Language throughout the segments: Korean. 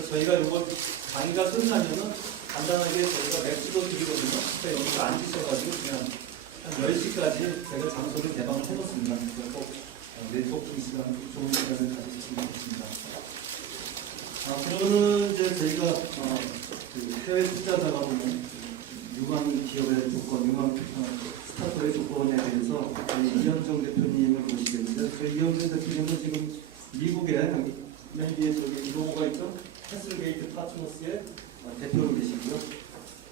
그래서 저희가 이거 강의가 끝나면은 간단하게 저희가 맥주도 드리거든요. 그래서 여기서 앉으셔가지고 그냥 한 10시까지 저희가 장소를 개방을 해놓습니다. 그래서 꼭 네트워킹 시간, 좋은 시간을 가지셨으면 좋겠습니다. 그러면은 이제 저희가 그 해외 투자자가 보면 유망 기업의 조건, 유망 스타트업의 조건에 대해서 저희 이현정 대표님을 모시겠는데, 저희 이현정 대표님은 지금 미국에 맨 뒤에 저기 로고가 있죠? 캐슬게이트 파트너스의 대표로 계시고요.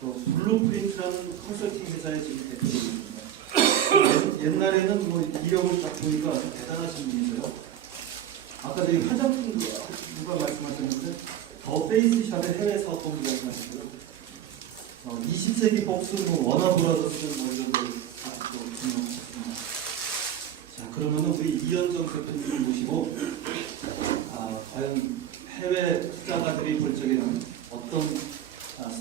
또 블루프린트라는 컨설팅 회사의 지금 대표로 계십니다. 옛날에는 뭐 이력을 딱 보니까 대단하신 분이세요. 아까 저기 화장품 누가 말씀하셨는데 더 페이스샵의 해외 사업본부 말씀하셨고요. 20세기 복수 워너브라더스 이런 걸 또 증명하셨습니다. 자, 그러면은 우리 이현정 대표님을 모시고 과연 해외 투자가들이 볼 적에는 어떤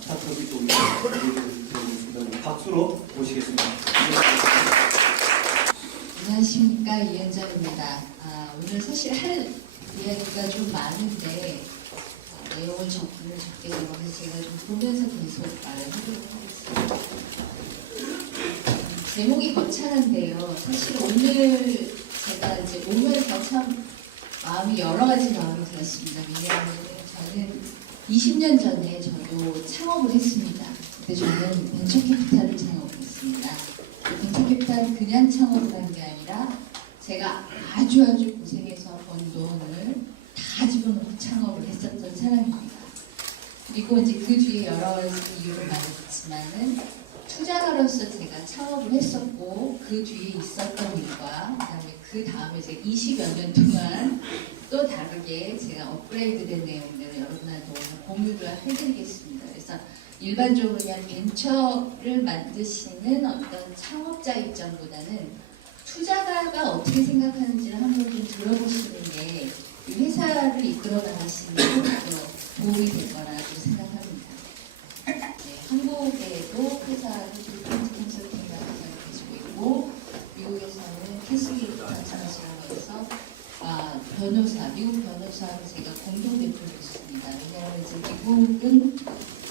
스타트업이 또 있는지 박수로 모시겠습니다. 안녕하십니까, 이현정입니다. 오늘 사실 할 이야기가 좀 많은데 내용을 적기는 적게 적어서 제가 좀 보면서 계속 말을 해보도록 하겠습니다. 제목이 거창한데요. 사실 오늘 제가 이제 오면서 참 마음이 여러 가지 마음이 들었습니다. 왜냐하면 저는 20년 전에 저도 창업을 했습니다. 그때 저는 벤처캐피탈을 창업을 했습니다. 벤처캐피탈은 그냥 창업을 한 게 아니라 제가 아주 고생해서 번 돈을 다 집어넣고 창업을 했었던 사람입니다. 그리고 이제 그 뒤에 여러 가지 이유를 말했지만은 투자가로서 제가 창업을 했었고 그 뒤에 있었던 일과 그다음에 그 다음에 제가 20여 년 동안 또 다르게 제가 업그레이드된 내용들을 여러분한테 오늘 공유를 해드리겠습니다. 그래서 일반적으로 그냥 벤처를 만드시는 어떤 창업자 입장보다는 투자가가 어떻게 생각하는지를 한번 좀 들어보시는 게 이 회사를 이끌어 나가시는 데 도움이 될 거라고 생각합니다. 한국에도 회사를 컨설팅이라는 회사를 가지고 있고 미국에서는 캐슬게이트 파트너스라고 해서 변호사, 미국 변호사를 제가 공동 대표로 있습니다. 왜냐하면 이제 미국은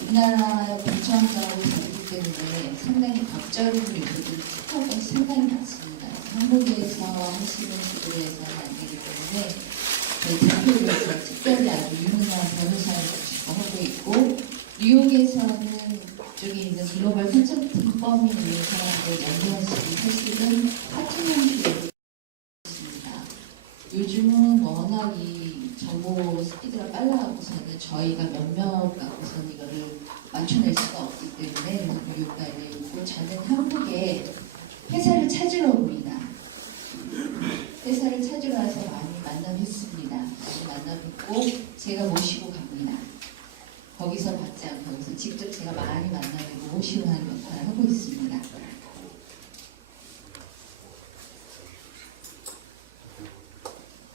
우리나라 벤처업자하고 다르기 때문에 상당히 법적인 부분들 특허가 상당히 많습니다. 한국에서 하시는 식으로 해서는 안 되기 때문에 저희 대표로서 특별히 아주 유능한 변호사를 모시고 하고 있고 뉴욕에서는 이쪽에 있는 글로벌 컨설팅 펌이 있는 사람들 연구하시기 사실은 파트너십으로 있습니다. 요즘은 워낙 이 정보 스피드가 빨라가고서는 저희가 몇몇 갖고서는 이거를 맞춰낼 수가 없기 때문에 뉴욕 가야 되고 저는 한국에 회사를 찾으러 옵니다. 회사를 찾으러 와서 많이 만나뵙습니다. 많이 만나뵙고 제가 모시고 갑니다. 거기서 받지 않고 여기서 직접 제가 많이 만나뵙고 모시고 하는 역할을 하고 있습니다.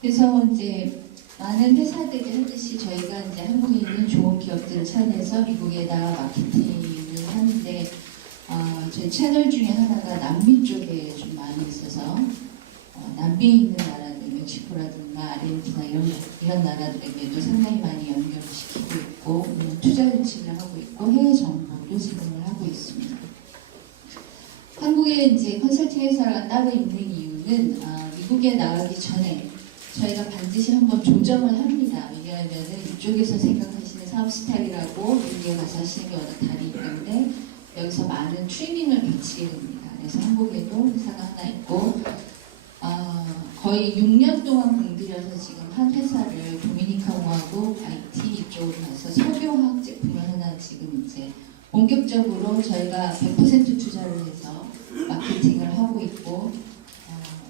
그래서 이제 많은 회사들이 하듯이 저희가 이제 한국에 있는 좋은 기업들을 찾아내서 미국에다가 마케팅을 하는데 저희 채널 중에 하나가 남미 쪽에 좀 많이 있어서 남미에 있는 나라들, 멕시코라든가 아르헨티나 이런 나라들에게도 상당히 많이 연결을 시키고 있고 투자 유치를 하고 있고 해외 정보도 제공을 하고 있습니다. 한국에 이제 컨설팅 회사가 따로 있는 이유는 미국에 나가기 전에 저희가 반드시 한번 조정을 합니다. 왜냐하면 이쪽에서 생각하시는 사업 스타일이라고 미국에 가서 하시는 게 워낙 다르기 때문에 여기서 많은 트레이닝을 거치게 됩니다. 그래서 한국에도 회사가 하나 있고 거의 6년 동안 공들여서 지금 한 회사를 도미니카공화국 IT 이쪽으로 가서 석유화학 제품을 하나 지금 이제 본격적으로 저희가 100% 투자를 해서 마케팅을 하고 있고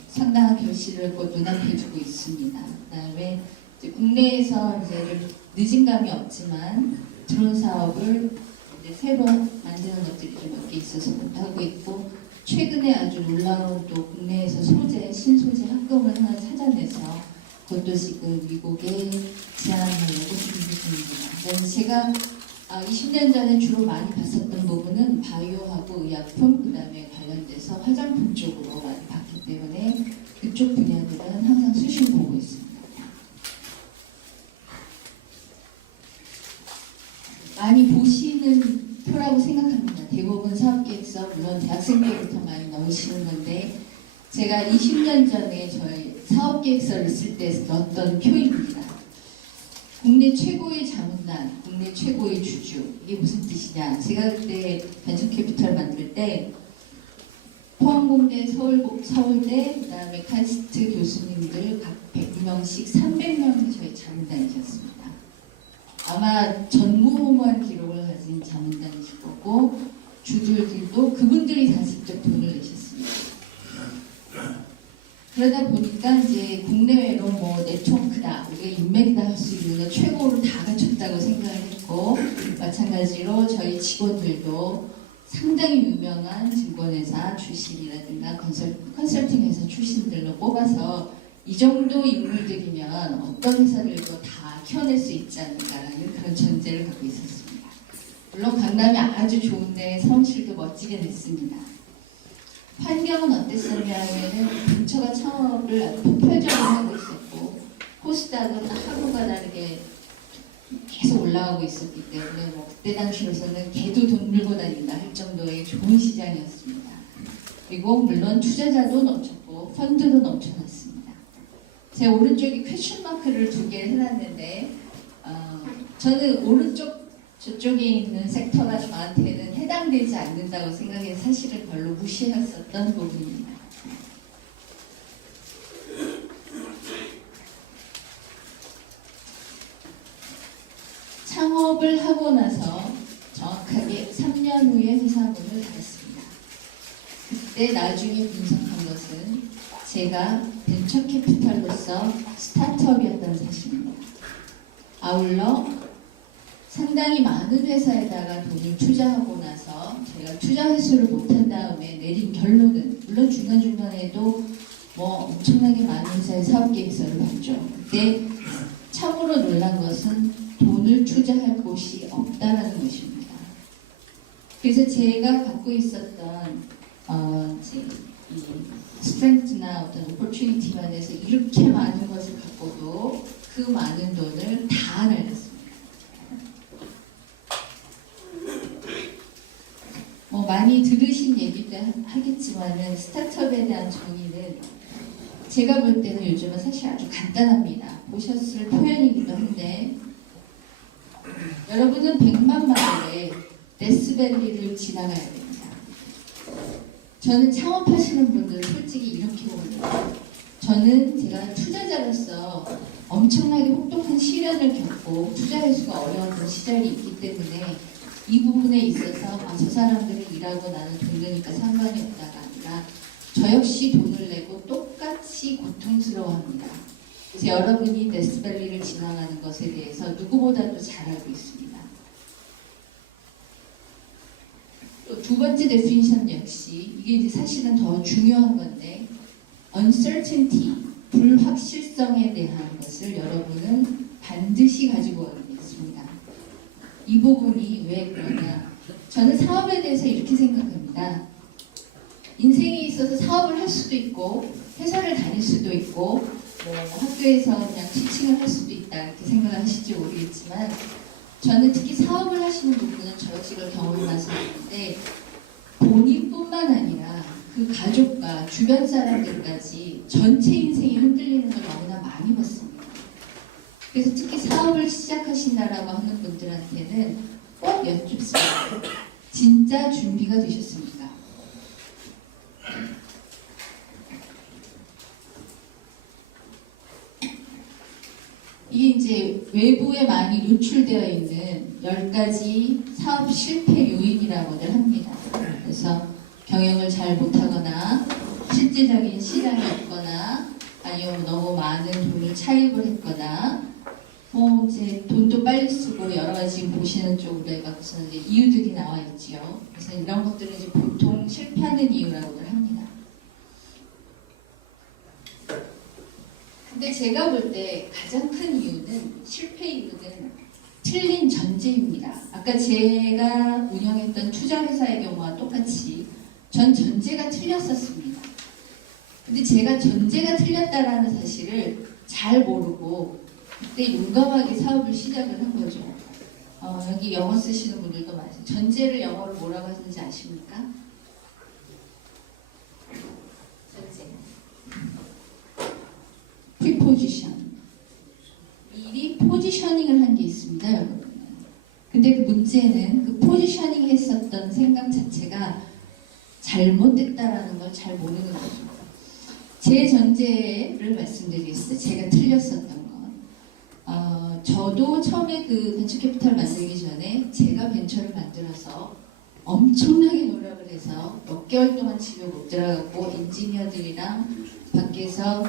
상당한 결실을 곧 눈앞에 두고 있습니다. 그다음에 이제 국내에서 이제 늦은 감이 없지만 드론 사업을 이제 새로 만드는 것들이 좀 몇 개 있어서 하고 있고 최근에 아주 놀라운 또 국내에서 신소재 합금을 하나 찾아내서 그것도 지금 미국에 제안하려고 준비 중입니다. 그래서 제가 20년 전에 주로 많이 봤었던 부분은 바이오하고 의약품, 그 다음에 관련돼서 화장품 쪽으로 많이 봤기 때문에 그쪽 분야들은 항상 수시로 보고 있습니다. 사업계획서 물론 대학생 때부터 많이 넣으시는 건데 제가 20년 전에 저희 사업계획서를 쓸 때 넣었던 표입니다. 국내 최고의 자문단, 국내 최고의 주주. 이게 무슨 뜻이냐? 제가 그때 벤처캐피탈 만들 때 포항공대, 서울대, 그 다음에 카이스트 교수님들 각 100명씩 300명이 저희 자문단이셨습니다. 아마 전무후무한 기록을 가진 자문단이실 거고 주주들도 그분들이 다 직접 돈을 내셨습니다. 그러다 보니까 이제 국내외로 뭐 네트워크다, 우리가 인맥이다 할 수 있는 거 최고로 다 갖췄다고 생각을 했고 마찬가지로 저희 직원들도 상당히 유명한 증권회사 출신이라든가 컨설팅 회사 출신들로 뽑아서 이 정도 인물들이면 어떤 회사들도 다 키워낼 수 있지 않을까라는 그런 전제를 갖고 있었습니다. 물론 강남이 아주 좋은데 사무실도 멋지게 냈습니다. 환경은 어땠었냐면은 근처가 창업을 아주 폭발적으로 하고 있었고 코스닥은 하루가 다르게 계속 올라가고 있었기 때문에 뭐 그때 당시로서는 개도 돈 들고 다닌다 할 정도의 좋은 시장이었습니다. 그리고 물론 투자자도 넘쳤고 펀드도 넘쳐났습니다. 제 오른쪽에 퀘션 마크를 2개를 해놨는데 저는 오른쪽 저쪽에 있는 섹터가 저한테는 해당되지 않는다고 생각해서 사실은 별로 무시했었던 부분입니다. 창업을 하고 나서 정확하게 3년 후에 회사 문을 닫았습니다. 그때 나중에 분석한 것은 제가 벤처캐피탈로서 스타트업이었다는 사실입니다. 아울러 상당히 많은 회사에다가 돈을 투자하고 나서 제가 투자 회수를 못한 다음에 내린 결론은 물론 중간중간에도 뭐 엄청나게 많은 회사의 사업계획서를 봤죠. 근데 참으로 놀란 것은 돈을 투자할 곳이 없다라는 것입니다. 그래서 제가 갖고 있었던 이제 이 스트렝스나 어떤 오퍼튜니티만 해서 이렇게 많은 것을 갖고도 그 많은 돈을 다 날렸습니다. 뭐 많이 들으신 얘기도 하겠지만은 스타트업에 대한 정의는 제가 볼 때는 요즘은 사실 아주 간단합니다. 보셨을 표현이기도 한데 여러분은 100만 마일에 데스밸리를 지나가야 됩니다. 저는 창업하시는 분들을 솔직히 이렇게 봅니다. 저는 제가 투자자로서 엄청나게 혹독한 시련을 겪고 투자 회수가 어려웠던 시절이 있기 때문에 이 부분에 있어서 저 사람들은 일하고 나는 돈 내니까 상관이 없다가 아니라 저 역시 돈을 내고 똑같이 고통스러워합니다. 그래서 여러분이 데스밸리를 지나가는 것에 대해서 누구보다도 잘 알고 있습니다. 또 두 번째 데피니션 역시 이게 이제 사실은 더 중요한 건데 uncertainty, 불확실성에 대한 것을 여러분은 반드시 가지고 가겠습니다. 이 부분이 왜 그러냐? 저는 사업에 대해서 이렇게 생각합니다. 인생에 있어서 사업을 할 수도 있고 회사를 다닐 수도 있고 뭐 학교에서 그냥 티칭을 할 수도 있다 이렇게 생각을 하실지 모르겠지만 저는 특히 사업을 하시는 분들은 저 역시를 경험해서 있는데 본인뿐만 아니라 그 가족과 주변 사람들까지 전체 인생이 흔들리는 걸 너무나 많이 봤습니다. 그래서 특히 사업을 시작하신다라고 하는 분들한테는 꼭 여쭙습니다. 진짜 준비가 되셨습니까? 이게 이제 외부에 많이 노출되어 있는 10가지 사업 실패 요인이라고들 합니다. 그래서 경영을 잘 못하거나 실질적인 시장이 없거나 아니면 너무 많은 돈을 차입을 했거나 뭐 이제 돈도 빨리 쓰고 여러 가지 지금 보시는 쪽으로 해서 이제 이유들이 나와 있지요. 그래서 이런 것들은 이제 보통 실패하는 이유라고들 합니다. 근데 제가 볼 때 가장 큰 이유는 실패 이유는 틀린 전제입니다. 아까 제가 운영했던 투자 회사의 경우와 똑같이 전 전제가 틀렸었습니다. 근데 제가 전제가 틀렸다라는 사실을 잘 모르고 그때 용감하게 사업을 시작을 한 거죠. 여기 영어 쓰시는 분들도 많으세요. 전제를 영어로 뭐라고 하는지 아십니까? 전제. preposition. 미리 포지셔닝을 한 게 있습니다, 여러분. 근데 그 문제는 그 포지셔닝 했었던 생각 자체가 잘못됐다라는 걸 잘 모르는 거죠. 제 전제를 말씀드리겠습니다. 제가 틀렸었던 건. 저도 처음에 그 벤처캐피탈 만들기 전에 제가 벤처를 만들어서 엄청나게 노력을 해서 몇 개월 동안 집에 못 들어가고 엔지니어들이랑 밖에서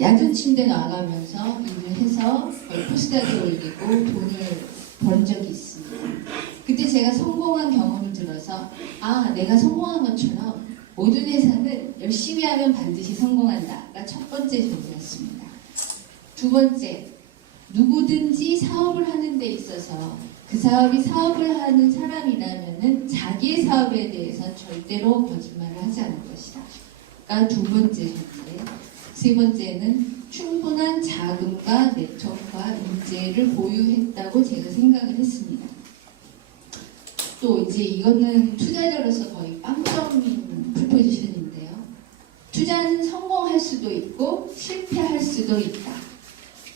야전 침대 나가면서 일을 해서 포스터에 올리고 돈을 번 적이 있습니다. 그때 제가 성공한 경험을 들어서 내가 성공한 것처럼 모든 회사는 열심히 하면 반드시 성공한다가 첫 번째 존재였습니다. 두 번째, 누구든지 사업을 하는 데 있어서 그 사업이 사업을 하는 사람이라면은 자기의 사업에 대해서 절대로 거짓말을 하지 않을 것이다. 가 두 번째 존재. 세 번째는 충분한 자금과 네트워크와 인재를 보유했다고 제가 생각을 했습니다. 또 이제 이거는 투자자로서 거의 빵점인 프로포지션인데요. 투자는 성공할 수도 있고 실패할 수도 있다.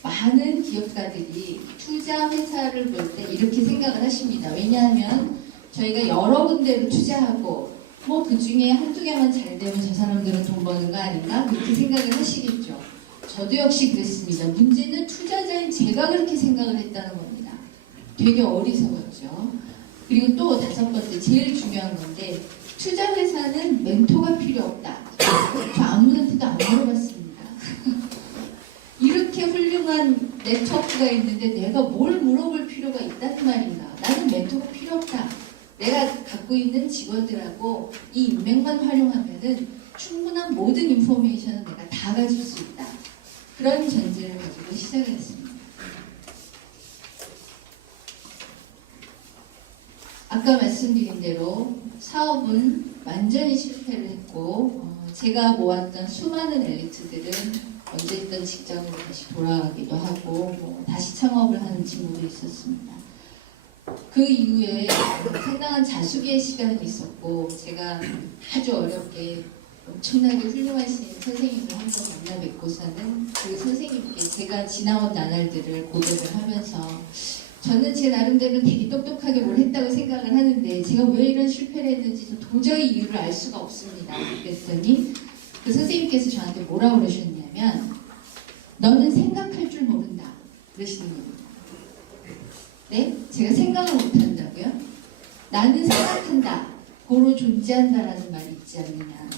많은 기업가들이 투자 회사를 볼 때 이렇게 생각을 하십니다. 왜냐하면 저희가 여러 군데로 투자하고 그 중에 한두 개만 잘 되면 저 사람들은 돈 버는 거 아닌가? 그렇게 생각을 하시겠죠. 저도 역시 그랬습니다. 문제는 투자자인 제가 그렇게 생각을 했다는 겁니다. 되게 어리석었죠. 그리고 또 다섯 번째, 제일 중요한 건데 투자 회사는 멘토가 필요 없다. 저 아무한테도 안 물어봤습니다. 이렇게 훌륭한 네트워크가 있는데 내가 뭘 물어볼 필요가 있다는 말인가? 나는 멘토가 필요 없다. 내가 갖고 있는 직원들하고 이 인맥만 활용하면은 충분한 모든 인포메이션을 내가 다 가질 수 있다. 그런 전제를 가지고 시작을 했습니다. 아까 말씀드린 대로 사업은 완전히 실패를 했고 제가 모았던 수많은 엘리트들은 언제 있던 직장으로 다시 돌아가기도 하고 다시 창업을 하는 친구도 있었습니다. 그 이후에 상당한 자숙의 시간이 있었고 제가 아주 어렵게 엄청나게 훌륭하신 선생님을 한 번 만나 뵙고서는 그 선생님께 제가 지나온 나날들을 고백을 하면서 저는 제 나름대로 되게 똑똑하게 뭘 했다고 생각을 하는데 제가 왜 이런 실패를 했는지 도저히 이유를 알 수가 없습니다. 그랬더니 그 선생님께서 저한테 뭐라고 그러셨냐면 너는 생각할 줄 모른다 그러시는 겁니다. 네? 제가 생각을 못한다고요? 나는 생각한다. 고로 존재한다라는 말이 있지 않느냐.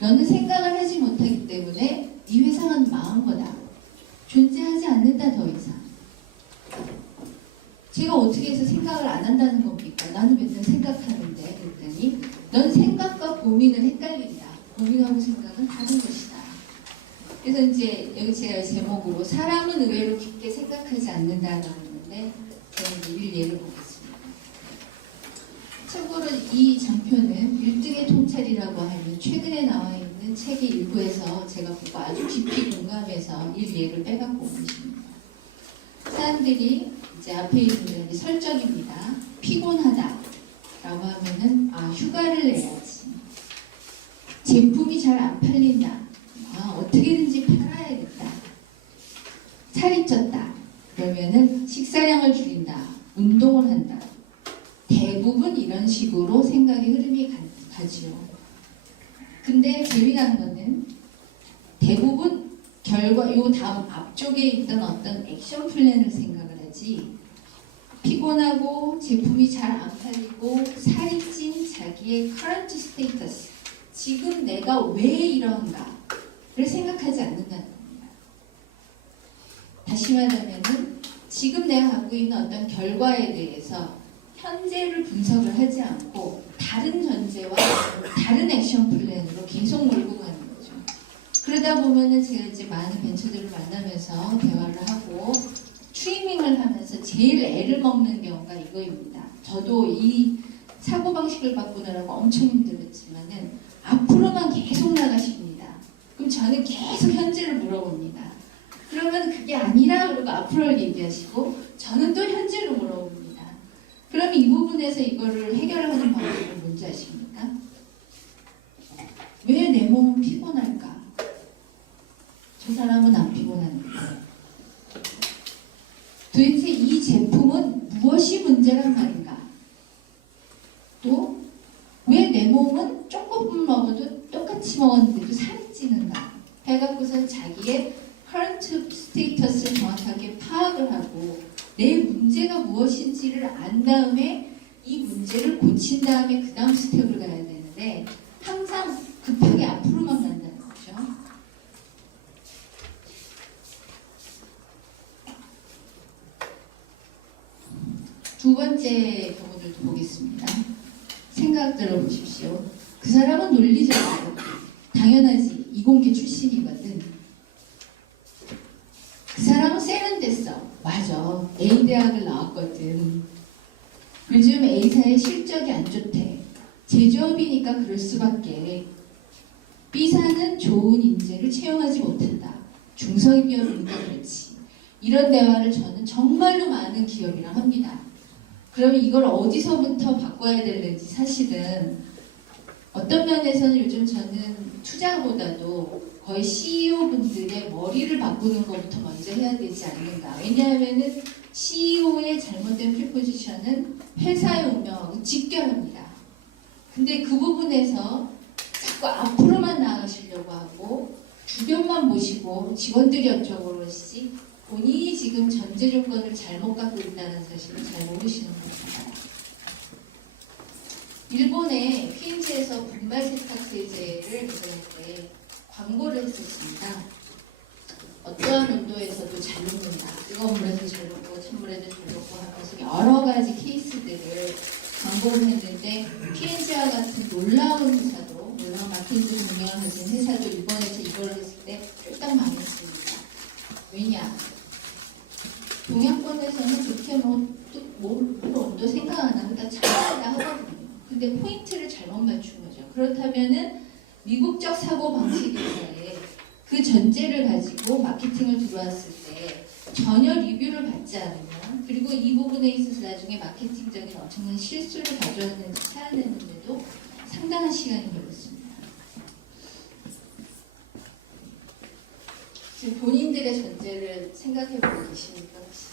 너는 생각을 하지 못하기 때문에 이 회사는 망한 거다. 존재하지 않는다 더 이상. 제가 어떻게 해서 생각을 안 한다는 겁니까? 나는 맨날 생각하는데 그랬더니 넌 생각과 고민을 헷갈린다. 고민하고 생각은 다른 것이다. 그래서 이제 여기 제가 제목으로 사람은 의외로 깊게 생각하지 않는다라는 건데 제가 이제 예를 보겠습니다. 참고로 이 장표는 1등의 통찰이라고 하는 최근에 나와 있는 책의 일부에서 제가 보고 아주 깊이 공감해서 이 예를 빼갖고 온 것입니다. 사람들이 이제 앞에 있는 설정입니다. 피곤하다 라고 하면은 휴가를 내야지. 제품이 잘 안 팔린다. 어떻게든지 팔아야겠다. 살이 쪘다. 그러면은 식사량을 줄인다. 운동을 한다. 대부분 이런 식으로 생각의 흐름이 가지요. 근데 재미난 거는 대부분 요 다음 앞쪽에 있던 어떤 액션 플랜을 생각을 하지 피곤하고 제품이 잘 안 팔리고 살이 찐 자기의 current status 지금 내가 왜 이런가를 생각하지 않는다는 겁니다. 다시 말하면은 지금 내가 갖고 있는 어떤 결과에 대해서 현재를 분석을 하지 않고 다른 전제와 다른 액션 플랜으로 계속 몰고 가는 거죠. 그러다 보면은 제가 이제 많은 벤처들을 만나면서 대화를 하고 트리밍을 하면서 제일 애를 먹는 경우가 이거입니다. 저도 이 사고방식을 바꾸느라고 엄청 힘들었지만은 앞으로만 계속 나가십니다. 그럼 저는 계속 현재를 물어봅니다. 그러면 그게 아니라 그러고 앞으로를 얘기하시고 저는 또 현재로 물어봅니다. 그럼 이 부분에서 이거를 해결하는 방법은 뭔지 아십니까? 왜 내 몸은 피곤할까? 저 사람은 안 피곤한데. 도대체 이 제품은 무엇이 문제란 말인가? 또 왜 내 몸은 조금 먹어도 똑같이 먹었는데도 살이 찌는가? 해갖고선 자기의 current 스테이터스를 정확하게 파악을 하고 내 문제가 무엇인지를 안 다음에 이 문제를 고친 다음에 그 다음 스텝을 가야 되는데 항상 급하게 앞으로만 간다는 거죠. 두 번째 경우들도 보겠습니다. 생각 들어보십시오. 그 사람은 논리적으로 당연하지 이공계 출신이거든. 그 사람은 세련됐어. 맞아. A대학을 나왔거든. 요즘 A사의 실적이 안 좋대. 제조업이니까 그럴 수밖에. B사는 좋은 인재를 채용하지 못한다. 중소기업이니까 그렇지. 이런 대화를 저는 정말로 많은 기업이랑 합니다. 그러면 이걸 어디서부터 바꿔야 되는지 사실은 어떤 면에서는 요즘 저는 투자보다도 거의 CEO분들의 머리를 바꾸는 것부터 먼저 해야 되지 않는가. 왜냐하면은 CEO의 잘못된 프리포지션은 회사의 운명하고 직결합니다. 근데 그 부분에서 자꾸 앞으로만 나아가시려고 하고 주변만 보시고 직원들이 어쩌고 그러시지 본인이 지금 전제 조건을 잘못 갖고 있다는 사실을 잘 모르시는 겁니다. 일본의 P&G에서 분말 세탁세제를 이번에 광고를 했었습니다. 어떠한 온도에서도 잘 녹는다. 뜨거운 물에도 잘 녹고 찬물에도 잘 녹고 하면서 여러 가지 케이스들을 광고를 했는데 P&G와 같은 놀라운 회사도 놀라운 마케팅 능력을 가진 회사도 일본에서 이걸 했을 때 쫄딱 망했습니다. 왜냐? 동양권에서는 그렇게 물 온도 생각 안 하고 다 차가하다 하거든요. 근데 포인트를 잘못 맞춘 거죠. 그렇다면은 미국적 사고 방식에서의 그 전제를 가지고 마케팅을 들어왔을 때 전혀 리뷰를 받지 않으면 그리고 이 부분에 있어서 나중에 마케팅적인 엄청난 실수를 가져왔는지 찾아내는데도 상당한 시간이 걸렸습니다. 지금 본인들의 전제를 생각해보고 계십니까 혹시?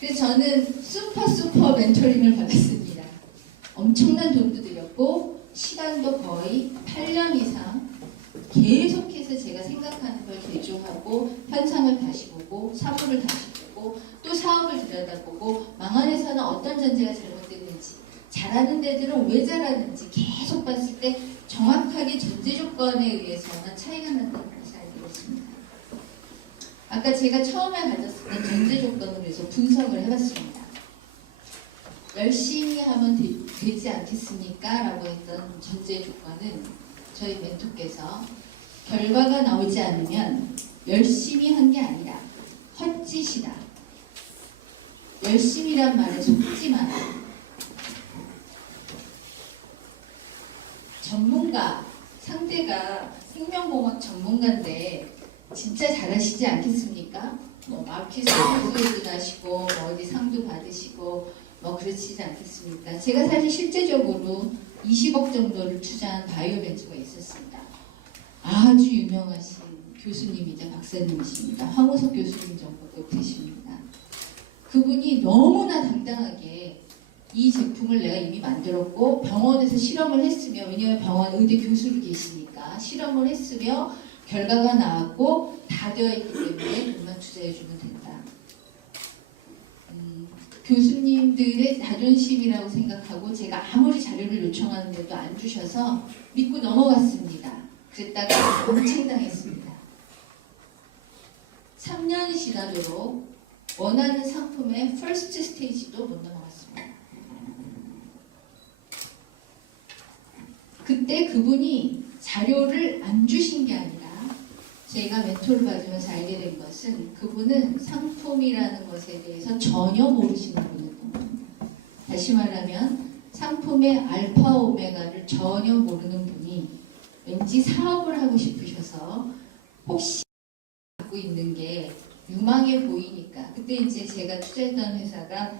그래서 저는 슈퍼 멘토링을 받았습니다. 엄청난 돈도 들였고 시간도 거의 8년 이상 계속해서 제가 생각하는 걸 개조하고 현상을 다시 보고 사물을 다시 보고 또 사업을 들여다보고 망한 회사는 어떤 전제가 잘못됐는지 잘하는 데들은 왜 잘하는지 계속 봤을 때 정확하게 전제 조건에 의해서만 차이가 난다는 것을 알게 됐습니다. 아까 제가 처음에 가졌었던 전제 조건을 위해서 분석을 해봤습니다. 열심히 하면 되지 않겠습니까? 라고 했던 전제 조건은 저희 멘토께서 결과가 나오지 않으면 열심히 한 게 아니라 헛짓이다. 열심이란 말에 속지 마라. 전문가, 상대가 생명공학 전문가인데 진짜 잘하시지 않겠습니까? 뭐 마켓 선수도 하시고 뭐 어디 상도 받으시고 뭐 그렇지 않겠습니까? 제가 사실 실제적으로 20억 정도를 투자한 바이오 벤처가 있었습니다. 아주 유명하신 교수님이자 박사님이십니다. 황우석 교수님 정도 되십니다. 그분이 너무나 당당하게 이 제품을 내가 이미 만들었고 병원에서 실험을 했으며 왜냐하면 병원 의대 교수로 계시니까 실험을 했으며 결과가 나왔고 다 되어 있기 때문에 돈만 투자해주면 된다. 교수님들의 자존심이라고 생각하고 제가 아무리 자료를 요청하는데도 안 주셔서 믿고 넘어갔습니다. 그랬다가 엄청당했습니다. 3년이 지나도록 원하는 상품의 퍼스트 스테이지도 못 넘어갔습니다. 그때 그분이 자료를 안 주신 게 아니라 제가 멘토를 받으면서 알게 된 것은 그분은 상품이라는 것에 대해서 전혀 모르시는 분이었던 겁니다. 다시 말하면 상품의 알파 오메가를 전혀 모르는 분이 왠지 사업을 하고 싶으셔서 혹시 갖고 있는 게 유망해 보이니까 그때 이제 제가 투자했던 회사가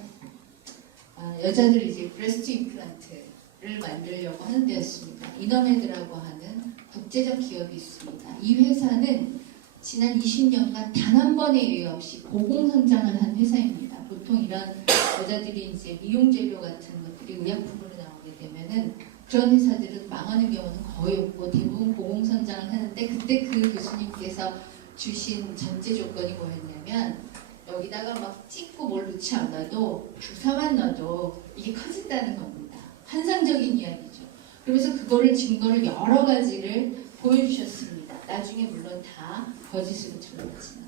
여자들이 이제 브레스트 임플란트를 만들려고 하는 데였습니다. 이너메드라고 하는 국제적 기업이 있습니다. 이 회사는 지난 20년간 단 한 번의 예외 없이 고공성장을 한 회사입니다. 보통 이런 여자들이 이제 미용 재료 같은 것들이 의약품으로 나오게 되면은 그런 회사들은 망하는 경우는 거의 없고 대부분 고공성장을 하는데, 그때 그 교수님께서 주신 전제 조건이 뭐였냐면 여기다가 막 찍고 뭘 넣지 않아도 주사만 넣어도 이게 커진다는 겁니다. 환상적인 이야기죠. 그러면서 그거를 증거를 여러 가지를 보여주셨습니다. 나중에 물론 다 거짓으로 드러났지만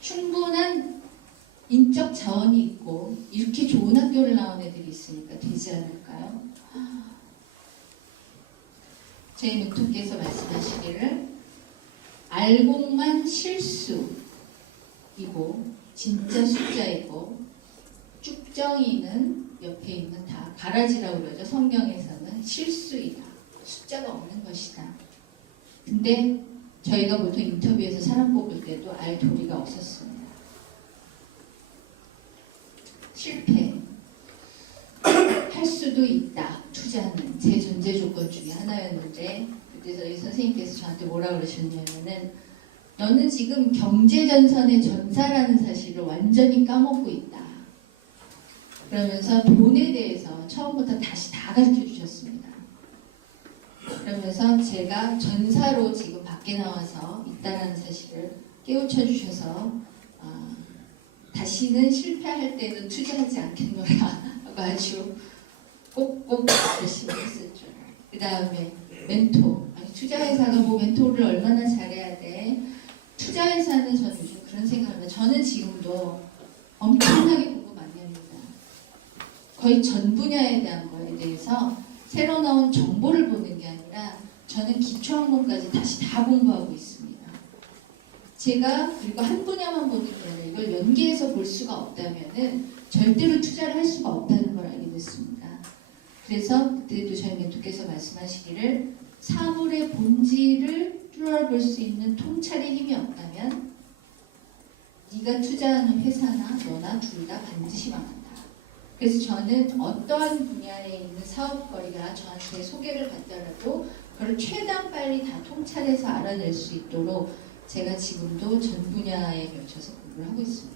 충분한 인적 자원이 있고 이렇게 좋은 학교를 나온 애들이 있으니까 되지 않을까요? 제 멘토께서 말씀하시기를 알곡만 실수이고 진짜 숫자이고 쭉정이는 옆에 있는 다 가라지라고 그러죠. 성경에서는 실수이다. 숫자가 없는 것이다. 근데 저희가 보통 인터뷰에서 사람 뽑을 때도 알 도리가 없었습니다. 실패 할 수도 있다. 투자는 제 전제 조건 중에 하나였는데, 그때 저희 선생님께서 저한테 뭐라 그러셨냐면은 너는 지금 경제전선의 전사라는 사실을 완전히 까먹고 있다. 그러면서 돈에 대해서 처음부터 다시 다 가르쳐 주셨습니다. 그러면서 제가 전사로 지금 밖에 나와서 있다는 사실을 깨우쳐 주셔서 다시는 실패할 때는 투자하지 않겠노라 하고 아주 꼭꼭 열심히 했었죠. 그 다음에 멘토. 아니, 투자회사가 뭐 멘토를 얼마나 잘해야 돼. 투자회사는 저는 요즘 그런 생각을 해요. 저는 지금도 엄청나게 공부 많이 합니다. 거의 전 분야에 대한 거에 대해서 새로 나온 정보를 보는 게 아니라 저는 기초학문까지 다시 다 공부하고 있습니다. 제가 그리고 한 분야만 보는 게 아니라 이걸 연계해서 볼 수가 없다면은 절대로 투자를 할 수가 없다는 걸 알게 됐습니다. 그래서 그때도 저희 멘토께서 말씀하시기를 사물의 본질을 뚫어볼 수 있는 통찰의 힘이 없다면 네가 투자하는 회사나 너나 둘 다 반드시 망한다. 그래서 저는 어떠한 분야에 있는 사업거리가 저한테 소개를 받더라도 그걸 최대한 빨리 다 통찰해서 알아낼 수 있도록 제가 지금도 전 분야에 걸쳐서 공부를 하고 있습니다.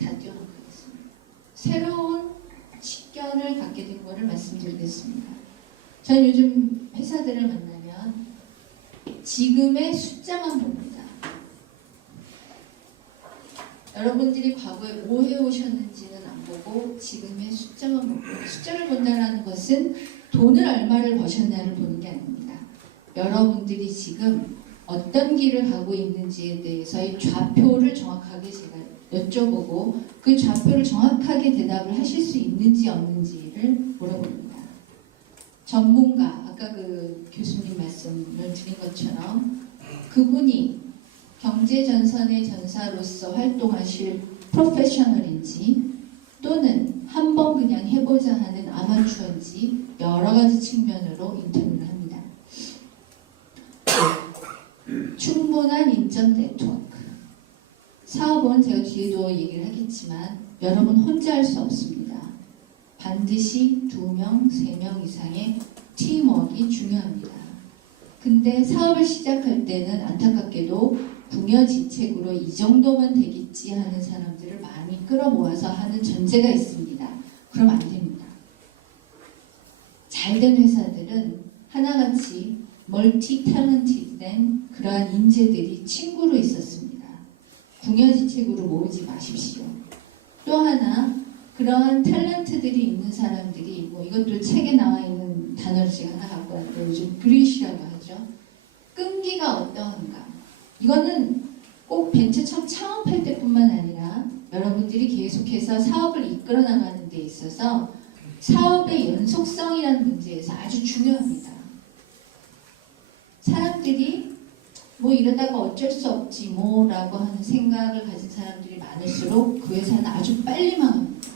다 뛰어넘겠습니다. 새로운 식견을 갖게 된 것을 말씀드리겠습니다. 저는 요즘 회사들을 만나면 지금의 숫자만 봅니다. 여러분들이 과거에 뭐 해오셨는지는 안 보고 지금의 숫자만 보고, 숫자를 본다는 것은 돈을 얼마를 버셨냐를 보는 게 아닙니다. 여러분들이 지금 어떤 길을 가고 있는지에 대해서의 좌표를 정확하게 제가 여쭤보고 그 좌표를 정확하게 대답을 하실 수 있는지 없는지를 물어봅니다. 전문가, 아까 그 교수님 말씀을 드린 것처럼 그분이 경제전선의 전사로서 활동하실 프로페셔널인지 또는 한번 그냥 해보자 하는 아마추어인지 여러 가지 측면으로 인터뷰를 합니다. 충분한 인적 네트워크. 사업은 제가 뒤에도 얘기를 하겠지만 여러분 혼자 할 수 없습니다. 반드시 2명, 3명 이상의 팀워크가 중요합니다. 근데 사업을 시작할 때는 안타깝게도 궁여지책으로 이 정도면 되겠지 하는 사람들을 많이 끌어모아서 하는 전제가 있습니다. 그럼 안 됩니다. 잘된 회사들은 하나같이 멀티 탤런티드된 그러한 인재들이 친구로 있었습니다. 궁여지책으로 모으지 마십시오. 또 하나 그러한 탤런트들이 있는 사람들이 뭐 이것도 책에 나와 있는 단어를 제가 하나 갖고 왔는데 요즘 그릿이라고 하죠. 끈기가 어떠한가. 이거는 꼭 벤처 처음 창업할 때뿐만 아니라 여러분들이 계속해서 사업을 이끌어 나가는 데 있어서 사업의 연속성이라는 문제에서 아주 중요합니다. 사람들이 뭐 이러다가 어쩔 수 없지 뭐 라고 하는 생각을 가진 사람들이 많을수록 그 회사는 아주 빨리 망합니다.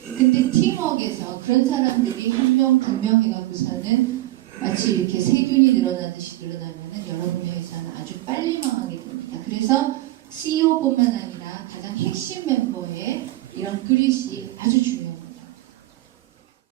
근데 팀워크에서 그런 사람들이 1명, 2명 해갖고서는 마치 이렇게 세균이 늘어나듯이 늘어나면은 여러분의 회사는 아주 빨리 망하게 됩니다. 그래서 CEO뿐만 아니라 가장 핵심 멤버의 이런 그릿이 아주 중요합니다.